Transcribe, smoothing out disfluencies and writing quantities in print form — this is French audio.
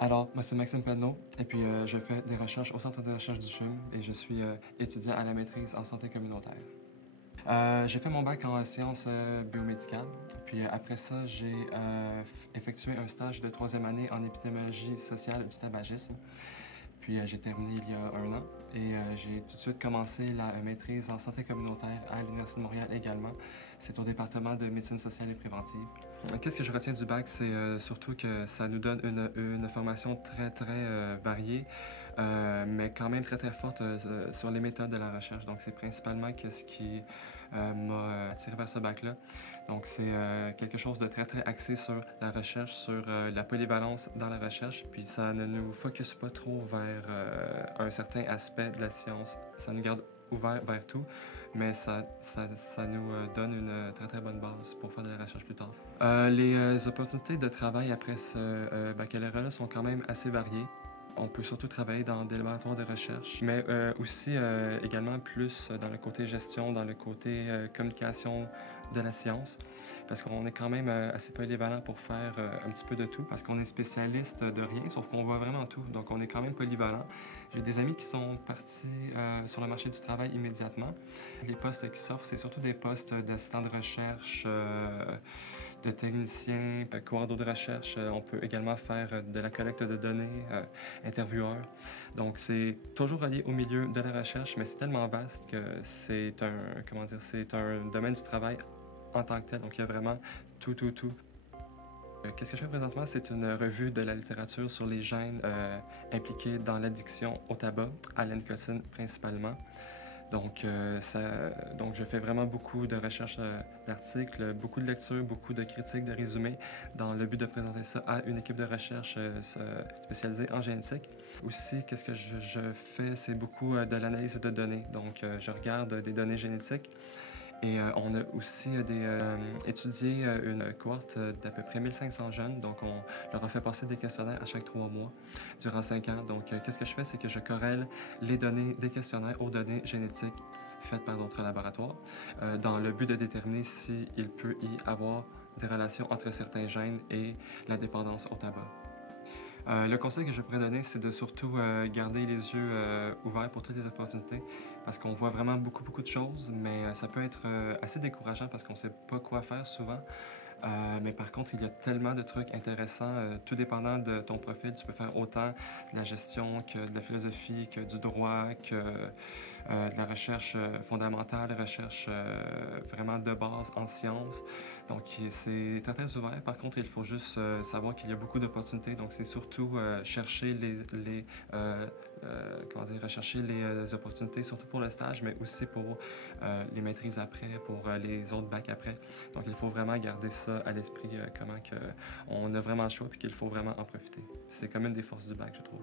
Alors, moi c'est Maxime Penneau et puis je fais des recherches au Centre de recherche du CHUM et je suis étudiant à la maîtrise en santé communautaire. J'ai fait mon bac en sciences biomédicales, puis après ça, j'ai effectué un stage de troisième année en épidémiologie sociale du tabagisme. Puis j'ai terminé il y a un an et j'ai tout de suite commencé la maîtrise en santé communautaire à l'Université de Montréal également. C'est au département de médecine sociale et préventive. Qu'est-ce que je retiens du bac? C'est surtout que ça nous donne une formation très variée, mais quand même très forte sur les méthodes de la recherche. Donc c'est principalement ce qui m'a attiré vers ce bac-là. Donc c'est quelque chose de très axé sur la recherche, sur la polyvalence dans la recherche, puis ça ne nous focus pas trop vers un certain aspect de la science. Ça nous garde ouvert vers tout, mais ça nous donne une très bonne base pour faire de la recherche plus tard. Les opportunités de travail après ce baccalauréat sont quand même assez variées. On peut surtout travailler dans des laboratoires de recherche, mais aussi également plus dans le côté gestion, dans le côté communication de la science, parce qu'on est quand même assez polyvalent pour faire un petit peu de tout, parce qu'on est spécialiste de rien, sauf qu'on voit vraiment tout, donc on est quand même polyvalent. J'ai des amis qui sont partis sur le marché du travail immédiatement. Les postes qui s'offrent, c'est surtout des postes d'assistant de recherche, de technicien, coordonnateur de recherche. On peut également faire de la collecte de données, intervieweur. Donc c'est toujours relié au milieu de la recherche, mais c'est tellement vaste que c'est un domaine du travail en tant que tel. Donc il y a vraiment tout. Qu'est-ce que je fais présentement? C'est une revue de la littérature sur les gènes impliqués dans l'addiction au tabac, à la nicotine principalement. Donc je fais vraiment beaucoup de recherches d'articles, beaucoup de lectures, beaucoup de critiques, de résumés, dans le but de présenter ça à une équipe de recherche spécialisée en génétique. Aussi, qu'est-ce que je fais? C'est beaucoup de l'analyse de données. Donc, je regarde des données génétiques. Et on a aussi étudié une cohorte d'à peu près 1500 jeunes. Donc, on leur a fait passer des questionnaires à chaque 3 mois durant 5 ans. Donc, qu'est-ce que je fais? C'est que je corrèle les données des questionnaires aux données génétiques faites par d'autres laboratoires dans le but de déterminer s'il peut y avoir des relations entre certains gènes et la dépendance au tabac. Le conseil que je pourrais donner, c'est de surtout garder les yeux ouverts pour toutes les opportunités, parce qu'on voit vraiment beaucoup de choses, mais ça peut être assez décourageant parce qu'on ne sait pas quoi faire souvent. Mais par contre, il y a tellement de trucs intéressants, tout dépendant de ton profil. Tu peux faire autant de la gestion que de la philosophie, que du droit, que de la recherche fondamentale, recherche vraiment de base en sciences. Donc, c'est très ouvert. Par contre, il faut juste savoir qu'il y a beaucoup d'opportunités. Donc, c'est surtout chercher rechercher les opportunités, surtout pour le stage, mais aussi pour les maîtrises après, pour les autres bacs après. Donc, il faut vraiment garder ça à l'esprit, comment on a vraiment le choix et qu'il faut vraiment en profiter. C'est comme une des forces du bac, je trouve.